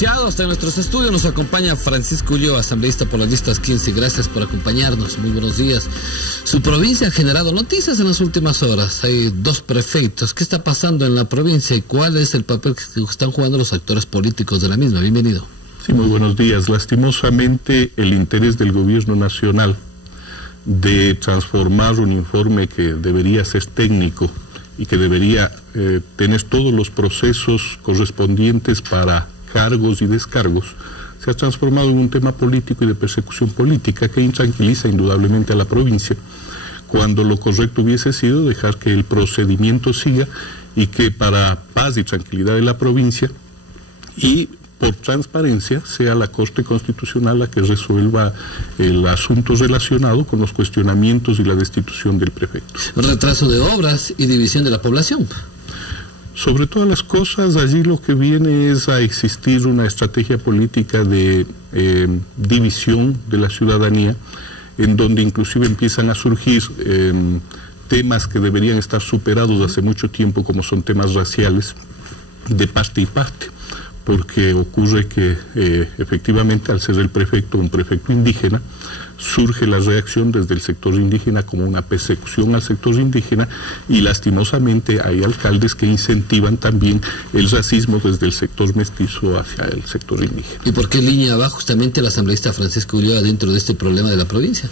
anunciado, hasta en nuestros estudios nos acompaña Francisco Ulloa, asambleísta por las listas 15. Gracias por acompañarnos, muy buenos días. Su provincia ha generado noticias en las últimas horas. Hay 2 prefectos. ¿Qué está pasando en la provincia y cuál es el papel que están jugando los actores políticos de la misma? Bienvenido. Sí, muy buenos días. Lastimosamente, el interés del gobierno nacional de transformar un informe que debería ser técnico y que debería tener todos los procesos correspondientes para cargos y descargos, se ha transformado en un tema político y de persecución política que intranquiliza indudablemente a la provincia, cuando lo correcto hubiese sido dejar que el procedimiento siga y que para paz y tranquilidad de la provincia y por transparencia sea la Corte Constitucional la que resuelva el asunto relacionado con los cuestionamientos y la destitución del prefecto. Retraso de obras y división de la población. Sobre todas las cosas, allí lo que viene es a existir una estrategia política de división de la ciudadanía, en donde inclusive empiezan a surgir temas que deberían estar superados hace mucho tiempo, como son temas raciales, de parte y parte. Porque ocurre que efectivamente al ser el prefecto un prefecto indígena, surge la reacción desde el sector indígena como una persecución al sector indígena y lastimosamente hay alcaldes que incentivan también el racismo desde el sector mestizo hacia el sector indígena. ¿Y por qué línea va justamente el asambleísta Francisco Ulloa dentro de este problema de la provincia?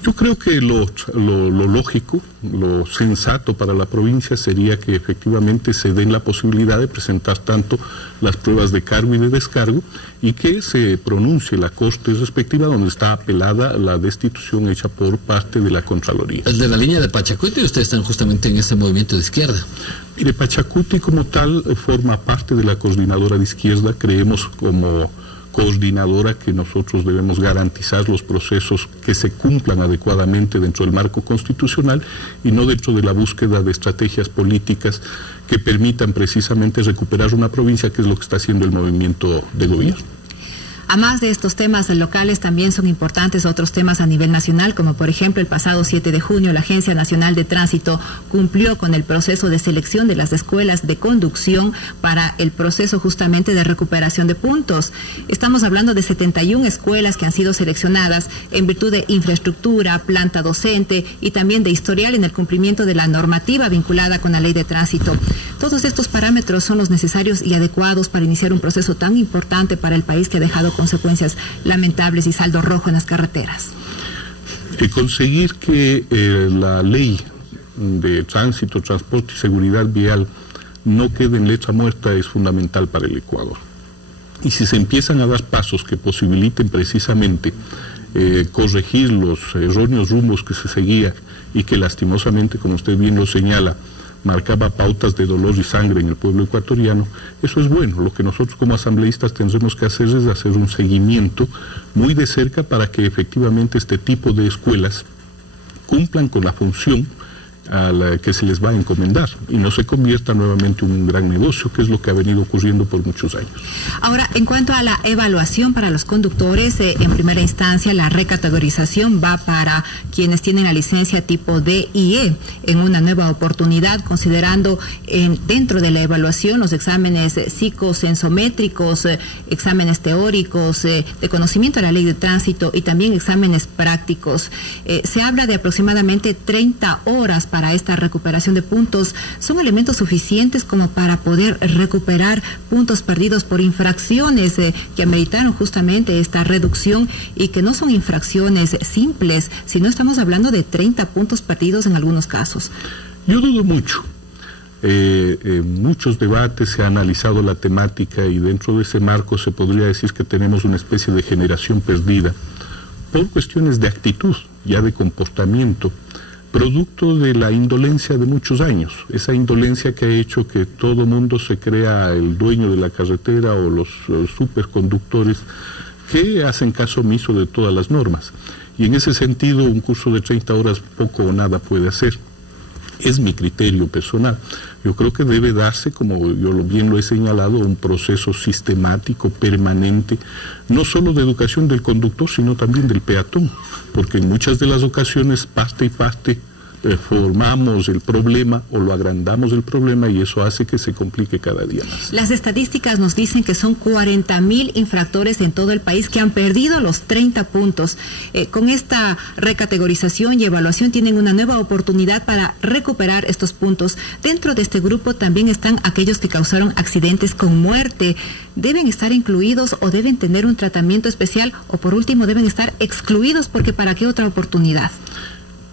Yo creo que lo lógico, lo sensato para la provincia sería que efectivamente se den la posibilidad de presentar tanto las pruebas de cargo y de descargo y que se pronuncie la Corte respectiva donde está apelada la destitución hecha por parte de la Contraloría. El de la línea de Pachacuti, ustedes están justamente en ese movimiento de izquierda. Mire, Pachacuti como tal forma parte de la coordinadora de izquierda. Creemos como coordinadora que nosotros debemos garantizar los procesos que se cumplan adecuadamente dentro del marco constitucional y no dentro de la búsqueda de estrategias políticas que permitan precisamente recuperar una provincia, que es lo que está haciendo el movimiento de gobierno. Además de estos temas locales, también son importantes otros temas a nivel nacional, como por ejemplo el pasado 7 de junio la Agencia Nacional de Tránsito cumplió con el proceso de selección de las escuelas de conducción para el proceso justamente de recuperación de puntos. Estamos hablando de 71 escuelas que han sido seleccionadas en virtud de infraestructura, planta docente y también de historial en el cumplimiento de la normativa vinculada con la ley de tránsito. Todos estos parámetros son los necesarios y adecuados para iniciar un proceso tan importante para el país que ha dejado consecuencias lamentables y saldo rojo en las carreteras. Conseguir que la ley de tránsito, transporte y seguridad vial no quede en letra muerta es fundamental para el Ecuador. Y si se empiezan a dar pasos que posibiliten precisamente corregir los erróneos rumbos que se seguía y que lastimosamente, como usted bien lo señala, marcaba pautas de dolor y sangre en el pueblo ecuatoriano, eso es bueno. Lo que nosotros como asambleístas tendremos que hacer es hacer un seguimiento muy de cerca para que efectivamente este tipo de escuelas cumplan con la función a la que se les va a encomendar y no se convierta nuevamente en un gran negocio, que es lo que ha venido ocurriendo por muchos años. Ahora, en cuanto a la evaluación para los conductores, en primera instancia la recategorización va para quienes tienen la licencia tipo D y E en una nueva oportunidad, considerando dentro de la evaluación los exámenes psicosensométricos, exámenes teóricos, de conocimiento de la ley de tránsito y también exámenes prácticos. Se habla de aproximadamente 30 horas para esta recuperación de puntos. ¿Son elementos suficientes como para poder recuperar puntos perdidos por infracciones que ameritaron justamente esta reducción y que no son infracciones simples, sino estamos hablando de 30 puntos perdidos en algunos casos? Yo dudo mucho. En muchos debates se ha analizado la temática y dentro de ese marco se podría decir que tenemos una especie de generación perdida por cuestiones de actitud, ya de comportamiento, producto de la indolencia de muchos años, esa indolencia que ha hecho que todo mundo se crea el dueño de la carretera o los superconductores que hacen caso omiso de todas las normas. Y en ese sentido un curso de 30 horas poco o nada puede hacer. Es mi criterio personal. Yo creo que debe darse, como yo bien lo he señalado, un proceso sistemático, permanente, no solo de educación del conductor, sino también del peatón, porque en muchas de las ocasiones parte y parte formamos el problema o lo agrandamos el problema, y eso hace que se complique cada día más. Las estadísticas nos dicen que son 40.000 infractores en todo el país que han perdido los 30 puntos. Con esta recategorización y evaluación tienen una nueva oportunidad para recuperar estos puntos. Dentro de este grupo también están aquellos que causaron accidentes con muerte. ¿Deben estar incluidos o deben tener un tratamiento especial, o por último deben estar excluidos porque para qué otra oportunidad?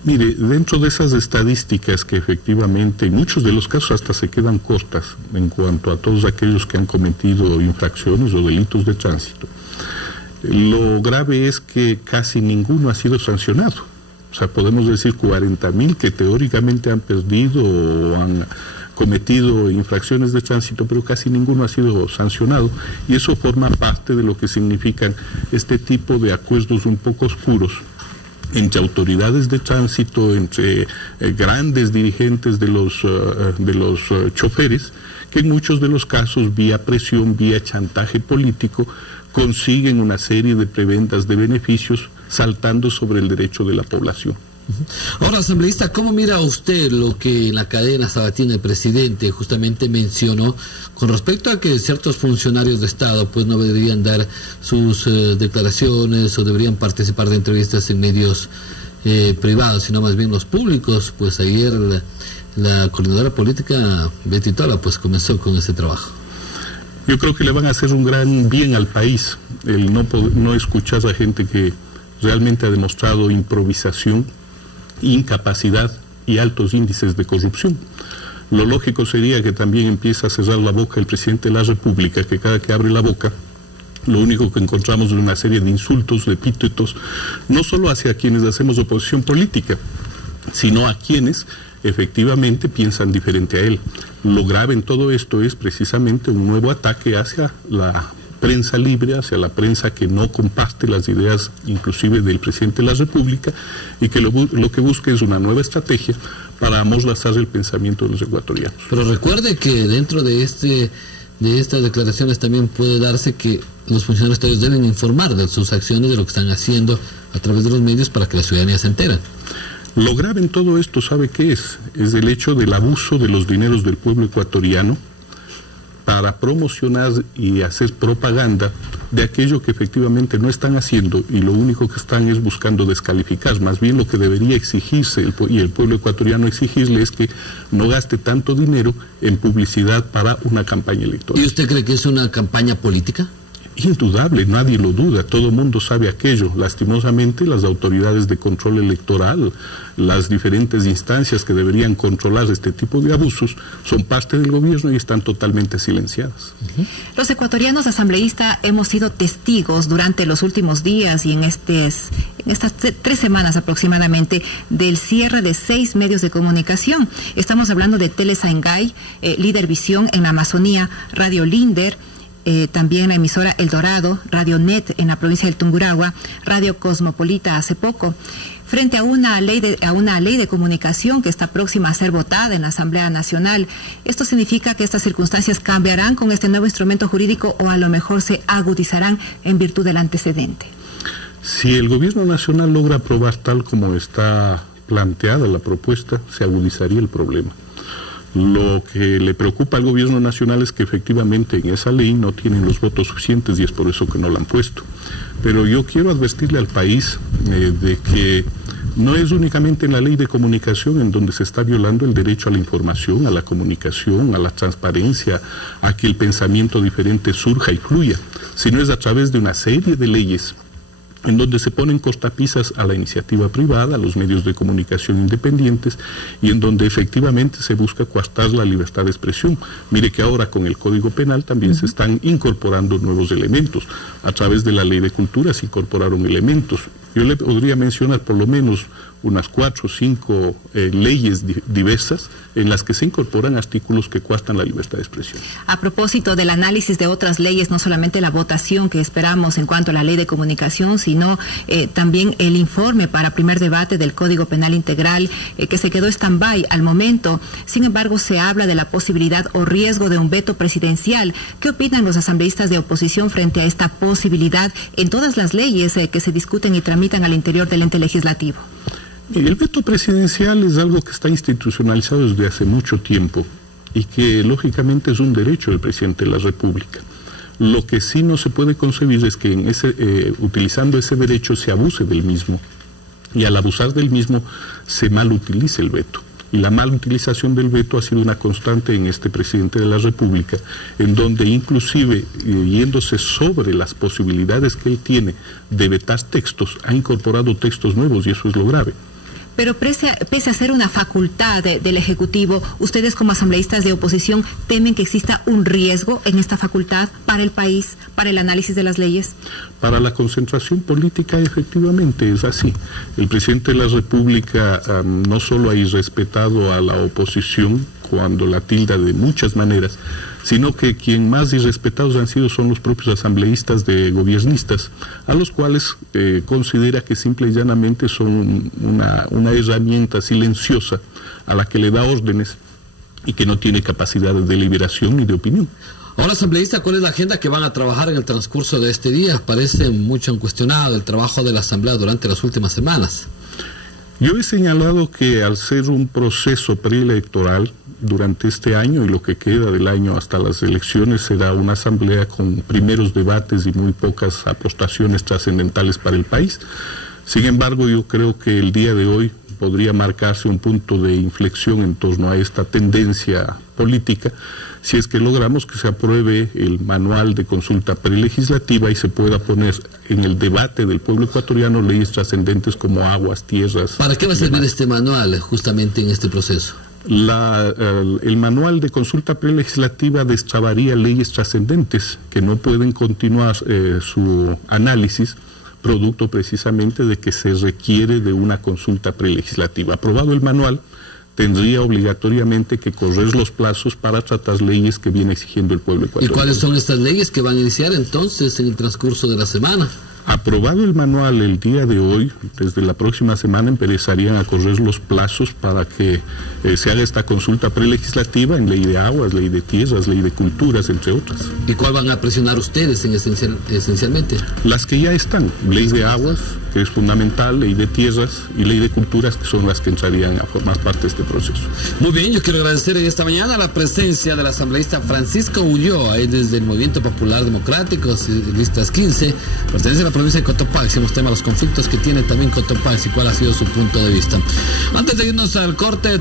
Mire, dentro de esas estadísticas que efectivamente en muchos de los casos hasta se quedan cortas en cuanto a todos aquellos que han cometido infracciones o delitos de tránsito, lo grave es que casi ninguno ha sido sancionado. O sea, podemos decir 40.000 que teóricamente han perdido o han cometido infracciones de tránsito, pero casi ninguno ha sido sancionado, y eso forma parte de lo que significan este tipo de acuerdos un poco oscuros entre autoridades de tránsito, entre grandes dirigentes de los choferes, que en muchos de los casos, vía presión, vía chantaje político, consiguen una serie de prebendas de beneficios saltando sobre el derecho de la población. Ahora, asambleísta, ¿cómo mira usted lo que en la cadena sabatina el presidente justamente mencionó con respecto a que ciertos funcionarios de Estado pues no deberían dar sus declaraciones o deberían participar de entrevistas en medios privados, sino más bien los públicos? Pues ayer la coordinadora política Betty Tola pues comenzó con ese trabajo. Yo creo que le van a hacer un gran bien al país el no escuchar a gente que realmente ha demostrado improvisación, incapacidad y altos índices de corrupción. Lo lógico sería que también empiece a cerrar la boca el presidente de la República, que cada que abre la boca lo único que encontramos es una serie de insultos, de epítetos, no solo hacia quienes hacemos oposición política, sino a quienes efectivamente piensan diferente a él. Lo grave en todo esto es precisamente un nuevo ataque hacia la prensa libre, hacia la prensa que no comparte las ideas inclusive del presidente de la República, y que lo que busca es una nueva estrategia para amordazar el pensamiento de los ecuatorianos. Pero recuerde que dentro de estas declaraciones también puede darse que los funcionarios estatales deben informar de sus acciones, de lo que están haciendo a través de los medios para que la ciudadanía se entere. Lo grave en todo esto, ¿sabe qué es? Es el hecho del abuso de los dineros del pueblo ecuatoriano para promocionar y hacer propaganda de aquello que efectivamente no están haciendo, y lo único que están es buscando descalificar. Más bien lo que debería exigirse, y el pueblo ecuatoriano exigirle, es que no gaste tanto dinero en publicidad para una campaña electoral. ¿Y usted cree que es una campaña política? Indudable, nadie lo duda, todo el mundo sabe aquello. Lastimosamente, las autoridades de control electoral, las diferentes instancias que deberían controlar este tipo de abusos, son parte del gobierno y están totalmente silenciadas. Los ecuatorianos asambleístas hemos sido testigos durante los últimos días y en estas 3 semanas aproximadamente del cierre de 6 medios de comunicación. Estamos hablando de Telesaingay, Líder Visión en la Amazonía, Radio Linder, también la emisora El Dorado, Radio Net en la provincia del Tungurahua, Radio Cosmopolita hace poco, frente a una ley de comunicación que está próxima a ser votada en la Asamblea Nacional. ¿Esto significa que estas circunstancias cambiarán con este nuevo instrumento jurídico o a lo mejor se agudizarán en virtud del antecedente? Si el gobierno nacional logra aprobar tal como está planteada la propuesta, se agudizaría el problema. Lo que le preocupa al gobierno nacional es que efectivamente en esa ley no tienen los votos suficientes, y es por eso que no la han puesto. Pero yo quiero advertirle al país de que no es únicamente en la ley de comunicación en donde se está violando el derecho a la información, a la comunicación, a la transparencia, a que el pensamiento diferente surja y fluya, sino es a través de una serie de leyes en donde se ponen cortapisas a la iniciativa privada, a los medios de comunicación independientes, y en donde efectivamente se busca coartar la libertad de expresión. Mire que ahora con el Código Penal también se están incorporando nuevos elementos. A través de la Ley de Cultura se incorporaron elementos. Yo le podría mencionar por lo menos unas 4 o 5 leyes diversas en las que se incorporan artículos que coartan la libertad de expresión. A propósito del análisis de otras leyes, no solamente la votación que esperamos en cuanto a la ley de comunicación, sino también el informe para primer debate del Código Penal Integral que se quedó stand-by al momento. Sin embargo, se habla de la posibilidad o riesgo de un veto presidencial. ¿Qué opinan los asambleístas de oposición frente a esta posibilidad en todas las leyes que se discuten y tramitan al interior del ente legislativo? El veto presidencial es algo que está institucionalizado desde hace mucho tiempo y que lógicamente es un derecho del presidente de la República. Lo que sí no se puede concebir es que utilizando ese derecho se abuse del mismo y al abusar del mismo se mal utilice el veto. Y la mala utilización del veto ha sido una constante en este presidente de la República, en donde inclusive yéndose sobre las posibilidades que él tiene de vetar textos, ha incorporado textos nuevos y eso es lo grave. Pero pese a ser una facultad del Ejecutivo, ¿ustedes como asambleístas de oposición temen que exista un riesgo en esta facultad para el país, para el análisis de las leyes? Para la concentración política efectivamente es así. El presidente de la República no solo ha irrespetado a la oposición cuando la tilda de muchas maneras, sino que quien más irrespetados han sido son los propios asambleístas de gobiernistas, a los cuales considera que simple y llanamente son una herramienta silenciosa a la que le da órdenes y que no tiene capacidad de deliberación ni de opinión. Ahora, asambleísta, ¿cuál es la agenda que van a trabajar en el transcurso de este día? Parece mucho cuestionado el trabajo de la Asamblea durante las últimas semanas. Yo he señalado que al ser un proceso preelectoral durante este año y lo que queda del año hasta las elecciones será una asamblea con primeros debates y muy pocas aportaciones trascendentales para el país. Sin embargo, yo creo que el día de hoy podría marcarse un punto de inflexión en torno a esta tendencia política, si es que logramos que se apruebe el manual de consulta prelegislativa y se pueda poner en el debate del pueblo ecuatoriano leyes trascendentes como aguas, tierras. ¿Para qué va a servir este manual justamente en este proceso? El manual de consulta prelegislativa destrabaría leyes trascendentes que no pueden continuar su análisis, producto precisamente de que se requiere de una consulta prelegislativa. Aprobado el manual, tendría obligatoriamente que correr los plazos para tratar leyes que viene exigiendo el pueblo ecuatoriano. ¿Y cuáles son estas leyes que van a iniciar entonces en el transcurso de la semana? Aprobado el manual el día de hoy, desde la próxima semana empezarían a correr los plazos para que se haga esta consulta prelegislativa en ley de aguas, ley de tierras, ley de culturas, entre otras. ¿Y cuál van a presionar ustedes esencialmente? Las que ya están, ley de aguas, que es fundamental, ley de tierras y ley de culturas, que son las que entrarían a formar parte de este proceso. Muy bien, yo quiero agradecer esta mañana la presencia del asambleísta Francisco Ulloa, desde el Movimiento Popular Democrático, listas 15, pertenece a la provincia de Cotopaxi. Hemos tema los conflictos que tiene también Cotopaxi y cuál ha sido su punto de vista. Antes de irnos al corte